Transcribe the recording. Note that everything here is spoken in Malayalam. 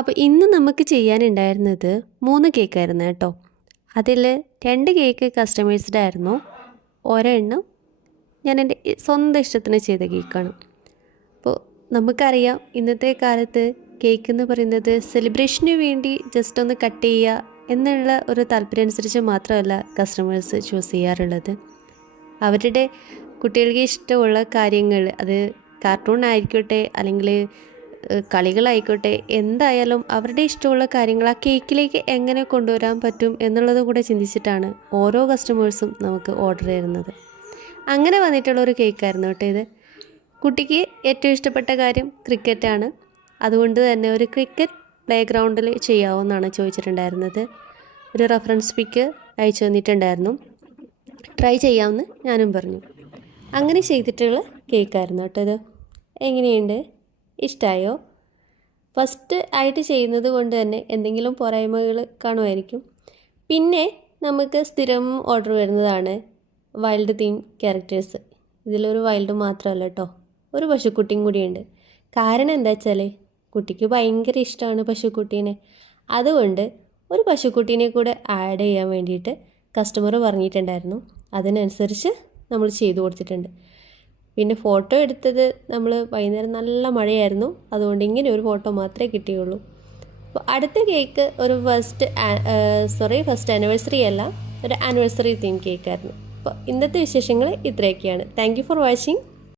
അപ്പോൾ ഇന്ന് നമുക്ക് ചെയ്യാനുണ്ടായിരുന്നത് 3 കേക്കായിരുന്നു കേട്ടോ. അതിൽ 2 കേക്ക് കസ്റ്റമൈസ്ഡ് ആയിരുന്നു, ഒരെണ്ണം ഞാൻ എൻ്റെ സ്വന്തം ഇഷ്ടത്തിന് ചെയ്ത കേക്കാണ്. അപ്പോൾ നമുക്കറിയാം ഇന്നത്തെ കാലത്ത് കേക്ക് എന്ന് പറയുന്നത് സെലിബ്രേഷന് വേണ്ടി ജസ്റ്റ് ഒന്ന് കട്ട് ചെയ്യുക എന്നുള്ള ഒരു താല്പര്യം അനുസരിച്ച് മാത്രമല്ല കസ്റ്റമേഴ്സ് ചൂസ് ചെയ്യാറുള്ളത്. അവരുടെ കുട്ടികൾക്ക് ഇഷ്ടമുള്ള കാര്യങ്ങൾ, അത് കാർട്ടൂൺ ആയിക്കോട്ടെ അല്ലെങ്കിൽ കളികളായിക്കോട്ടെ, എന്തായാലും അവരുടെ ഇഷ്ടമുള്ള കാര്യങ്ങൾ ആ കേക്കിലേക്ക് എങ്ങനെ കൊണ്ടുവരാൻ പറ്റും എന്നുള്ളത് കൂടെ ചിന്തിച്ചിട്ടാണ് ഓരോ കസ്റ്റമേഴ്സും നമുക്ക് ഓർഡർ ചെയ്യുന്നത്. അങ്ങനെ വന്നിട്ടുള്ള ഒരു കേക്കായിരുന്നു കേട്ടോ ഇത്. കുട്ടിക്ക് ഏറ്റവും ഇഷ്ടപ്പെട്ട കാര്യം ക്രിക്കറ്റാണ്. അതുകൊണ്ട് തന്നെ ഒരു ക്രിക്കറ്റ് പ്ലേ ഗ്രൗണ്ടിൽ ചെയ്യാവുമെന്നാണ് ചോദിച്ചിട്ടുണ്ടായിരുന്നത്. ഒരു റെഫറൻസ് പിക്ക് അയച്ചു തന്നിട്ടുണ്ടായിരുന്നു. ട്രൈ ചെയ്യാമെന്ന് ഞാനും പറഞ്ഞു. അങ്ങനെ ചെയ്തിട്ടുള്ള കേക്കായിരുന്നു കേട്ടോ ഇത്. എങ്ങനെയുണ്ട്? ഇഷ്ടമായോ? ഫസ്റ്റ് ആയിട്ട് ചെയ്യുന്നത് കൊണ്ട് തന്നെ എന്തെങ്കിലും പോരായ്മകൾ കാണുമായിരിക്കും. പിന്നെ നമുക്ക് സ്ഥിരം ഓർഡർ വരുന്നതാണ് വൈൽഡ് തീം ക്യാരക്ടേഴ്സ്. ഇതിലൊരു വൈൽഡ് മാത്രമല്ല കേട്ടോ, ഒരു പശുക്കുട്ടിയും കൂടിയുണ്ട്. കാരണം എന്താ വെച്ചാൽ കുട്ടിക്ക് ഭയങ്കര ഇഷ്ടമാണ് പശുക്കുട്ടീനെ. അതുകൊണ്ട് ഒരു പശുക്കുട്ടീനെ കൂടെ ആഡ് ചെയ്യാൻ വേണ്ടിയിട്ട് കസ്റ്റമർ പറഞ്ഞിട്ടുണ്ടായിരുന്നു. അതിനനുസരിച്ച് നമ്മൾ ചെയ്തു കൊടുത്തിട്ടുണ്ട്. പിന്നെ ഫോട്ടോ എടുത്തത് നമ്മൾ വൈകുന്നേരം നല്ല മഴയായിരുന്നു, അതുകൊണ്ട് ഇങ്ങനെ ഒരു ഫോട്ടോ മാത്രമേ കിട്ടിയുള്ളൂ. അപ്പോൾ അടുത്ത കേക്ക് ഒരു ഫസ്റ്റ് ആനിവേഴ്സറി അല്ല, ഒരു ആനിവേഴ്സറി തീം കേക്കായിരുന്നു. അപ്പോൾ ഇന്നത്തെ വിശേഷങ്ങൾ ഇത്രയൊക്കെയാണ്. Thank you for watching.